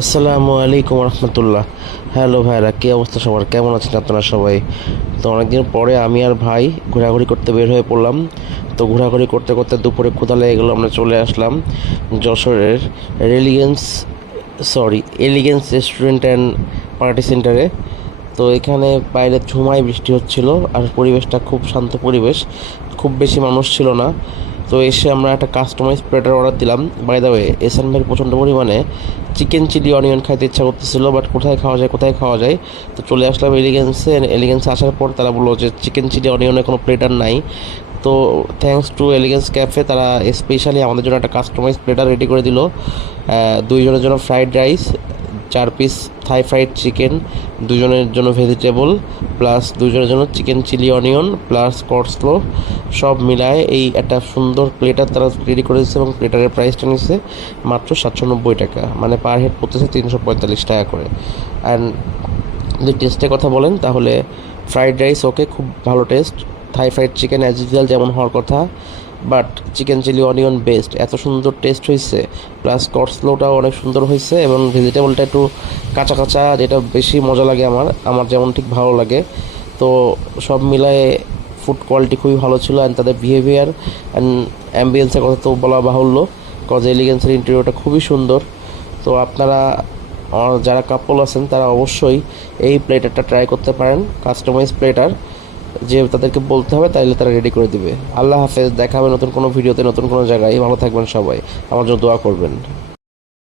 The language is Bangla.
আসসালামু আলাইকুম রহমতুল্লাহ। হ্যালো ভাইরা, কী অবস্থা সবার? কেমন আছেন আপনারা সবাই? তো অনেকদিন পরে আমি আর ভাই ঘোরাঘুরি করতে বের হয়ে পড়লাম। তো ঘোরাঘুরি করতে করতে দুপুরে কোথা লেগে গেলো, আমরা চলে আসলাম যশোরের রেলিগেন্স sorry Elegance restaurant and party সেন্টারে তো এখানে বাইরে ঝুমাই বৃষ্টি হচ্ছিল, আর পরিবেশটা খুব শান্ত পরিবেশ। খুব বেশি মানুষ ছিল না। তো এসে আমরা একটা কাস্টমাইজ প্লেটার অর্ডার দিলাম। বাই দ্য ওয়ে এসান ভাইয়ের প্রচণ্ড পরিমাণে চিকেন চিলি অনিয়ন খাইতে ইচ্ছা করতেছিল বাট কোথায় খাওয়া যায়, কোথায় খাওয়া যায়? তো চলে আসলাম এলিগেন্সে এলিগেন্সে আসার পর তারা বলল যে চিকেন চিলি অনিয়নের কোনো প্লেটার নাই। তো থ্যাঙ্কস টু এলিগেন্স ক্যাফে তারা স্পেশালি আমাদের জন্য একটা কাস্টমাইজ প্লেটার রেডি করে দিল। দুইজনের জন্য ফ্রাইড রাইস চার পিস থাই ফ্রাইড চিকেন দুজনের জন্য ভেজিটেবল প্লাস দুজনের জন্য chicken chilli onion plus coleslaw সব মিলায় এই একটা সুন্দর প্লেটার তারা রেডি করে দিচ্ছে এবং প্লেটারের প্রাইসটা নিচ্ছে মাত্র সাতশো নব্বই টাকা। মানে পার হেড পড়তেছে তিনশো পঁয়তাল্লিশ টাকা করে। অ্যান্ড যদি টেস্টের কথা বলেন, তাহলে ফ্রাইড রাইস ওকে খুব ভালো taste Thai fried chicken as usual যেমন হওয়ার কথা। But chicken chilli onion best. এত সুন্দর টেস্ট হয়েছে প্লাস কটসলোটাও অনেক সুন্দর হয়েছে এবং ভেজিটেবলটা একটু কাঁচা কাঁচা, যেটা বেশি মজা লাগে আমার আমার যেমন ঠিক ভালো লাগে। তো সব মিলায়ে ফুড কোয়ালিটি খুবই ভালো ছিল অ্যান্ড তাদের বিহেভিয়ার অ্যান্ড অ্যাম্বিয়েন্সের কথা তো বলা বাহুল্য কজ এলিগেন্সের ইন্টেরিয়রটা খুবই সুন্দর। তো আপনারা যারা কাপল আছেন তারা অবশ্যই এই প্লেটারটা ট্রাই করতে পারেন কাস্টমাইজ প্লেটার যে তাদেরকে বলতে হবে, তাইলে তারা রেডি করে দিবে। আল্লাহ হাফেজ দেখা হবে নতুন কোনো ভিডিওতে, নতুন কোনো জায়গায়। ভালো থাকবেন সবাই। আমার জন্য দোয়া করবেন।